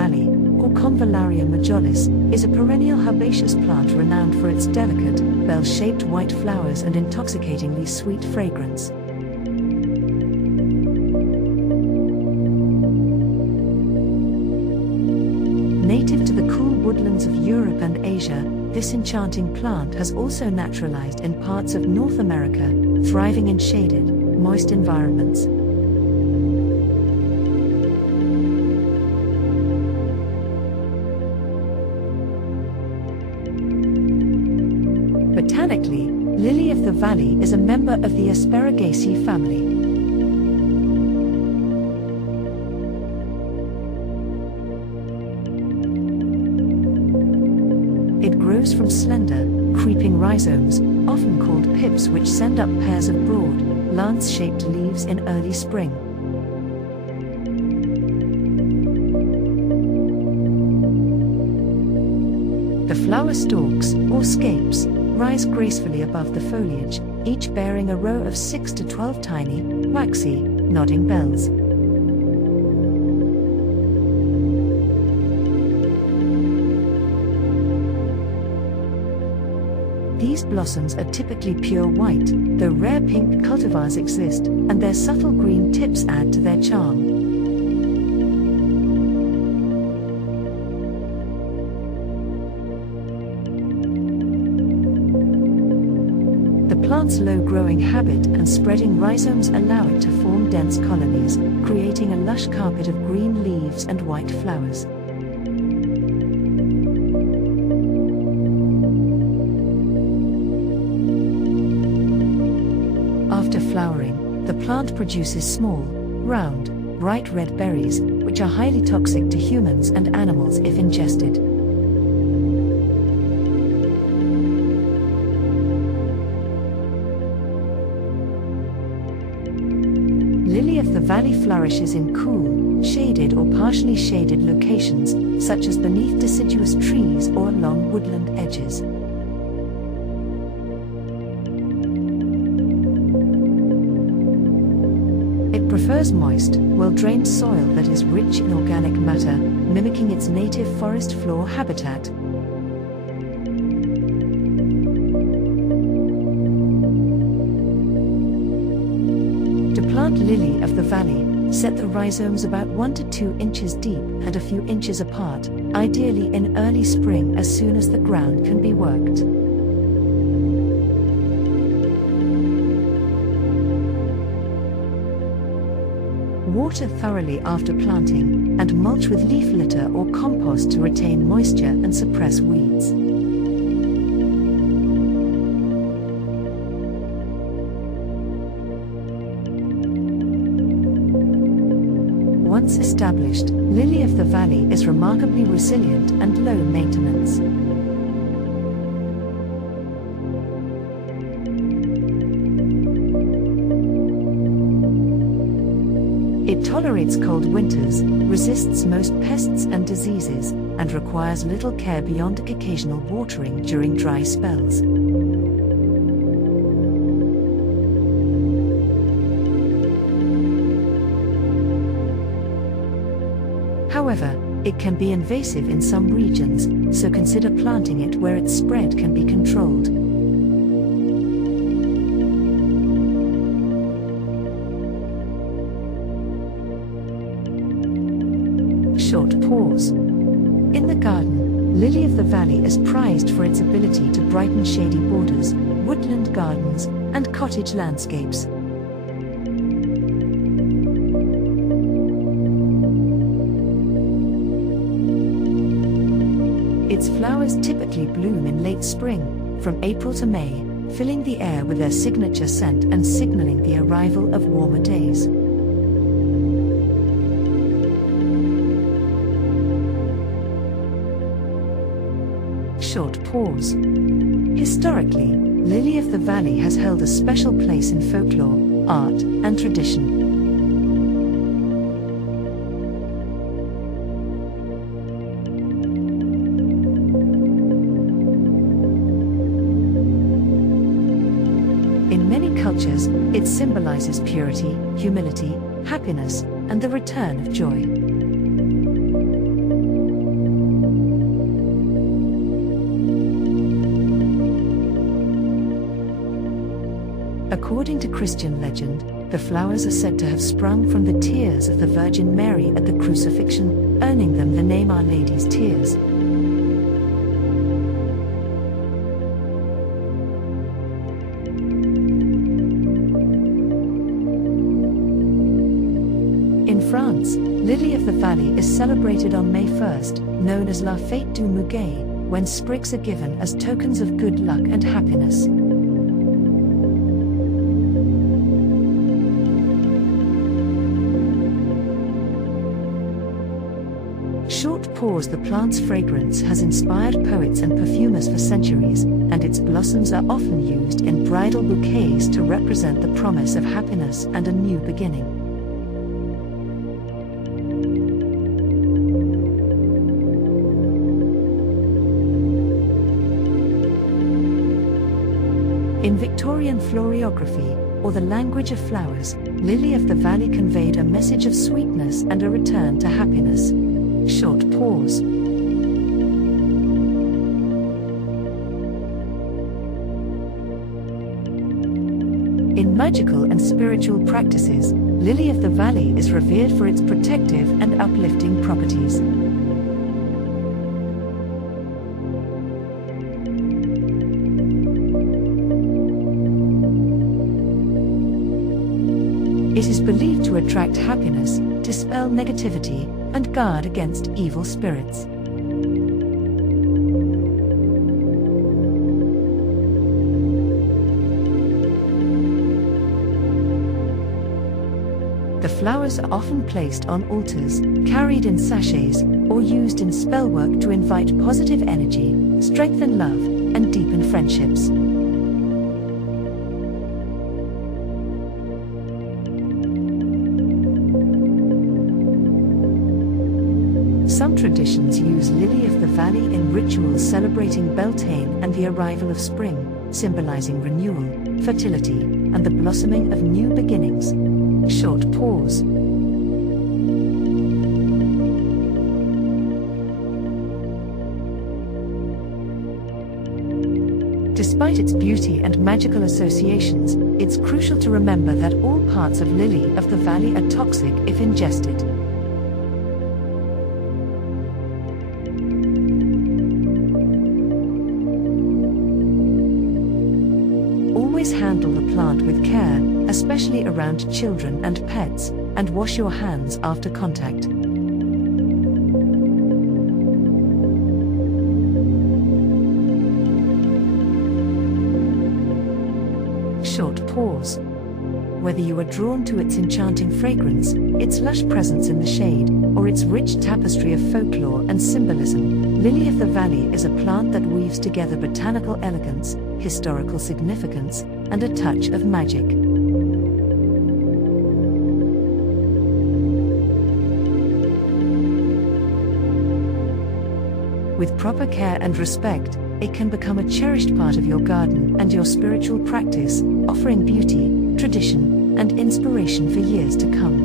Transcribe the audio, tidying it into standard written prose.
valley, or Convallaria majalis, is a perennial herbaceous plant renowned for its delicate, bell-shaped white flowers and intoxicatingly sweet fragrance. Native to the cool woodlands of Europe and Asia, this enchanting plant has also naturalized in parts of North America, thriving in shaded, moist environments. Botanically, lily of the valley is a member of the Asparagaceae family. It grows from slender, creeping rhizomes, often called pips, which send up pairs of broad, lance-shaped leaves in early spring. The flower stalks, or scapes, rise gracefully above the foliage, each bearing a row of 6 to 12 tiny, waxy, nodding bells. These blossoms are typically pure white, though rare pink cultivars exist, and their subtle green tips add to their charm. The plant's low-growing habit and spreading rhizomes allow it to form dense colonies, creating a lush carpet of green leaves and white flowers. After flowering, the plant produces small, round, bright red berries, which are highly toxic to humans and animals if ingested. Lily of the valley flourishes in cool, shaded or partially shaded locations, such as beneath deciduous trees or along woodland edges. It prefers moist, well-drained soil that is rich in organic matter, mimicking its native forest floor habitat. To plant lily of the valley, set the rhizomes about 1 to 2 inches deep and a few inches apart, ideally in early spring as soon as the ground can be worked. Water thoroughly after planting, and mulch with leaf litter or compost to retain moisture and suppress weeds. Once established, lily of the valley is remarkably resilient and low maintenance. It tolerates cold winters, resists most pests and diseases, and requires little care beyond occasional watering during dry spells. However, it can be invasive in some regions, so consider planting it where its spread can be controlled. Short pause. In the garden, lily of the valley is prized for its ability to brighten shady borders, woodland gardens, and cottage landscapes. Its flowers typically bloom in late spring, from April to May, filling the air with their signature scent and signaling the arrival of warmer days. Short pause. Historically, lily of the valley has held a special place in folklore, art, and tradition. In many cultures, it symbolizes purity, humility, happiness, and the return of joy. According to Christian legend, the flowers are said to have sprung from the tears of the Virgin Mary at the crucifixion, earning them the name Our Lady's Tears. In France, Lily of the Valley is celebrated on May 1st, known as La Fête du Muguet, when sprigs are given as tokens of good luck and happiness. Short pause. The plant's fragrance has inspired poets and perfumers for centuries, and its blossoms are often used in bridal bouquets to represent the promise of happiness and a new beginning. In Victorian floriography, or the language of flowers, Lily of the Valley conveyed a message of sweetness and a return to happiness. Short pause. In magical and spiritual practices, Lily of the Valley is revered for its protective and uplifting properties. It is believed to attract happiness, dispel negativity, and guard against evil spirits. The flowers are often placed on altars, carried in sachets, or used in spellwork to invite positive energy, strengthen love, and deepen friendships. Some traditions use Lily of the Valley in rituals celebrating Beltane and the arrival of spring, symbolizing renewal, fertility, and the blossoming of new beginnings. Short pause. Despite its beauty and magical associations, it's crucial to remember that all parts of Lily of the Valley are toxic if ingested. Always handle the plant with care, especially around children and pets, and wash your hands after contact. Short pause. Whether you are drawn to its enchanting fragrance, its lush presence in the shade, or its rich tapestry of folklore and symbolism, Lily of the Valley is a plant that weaves together botanical elegance, historical significance, and a touch of magic. With proper care and respect, it can become a cherished part of your garden and your spiritual practice, offering beauty, tradition, and inspiration for years to come.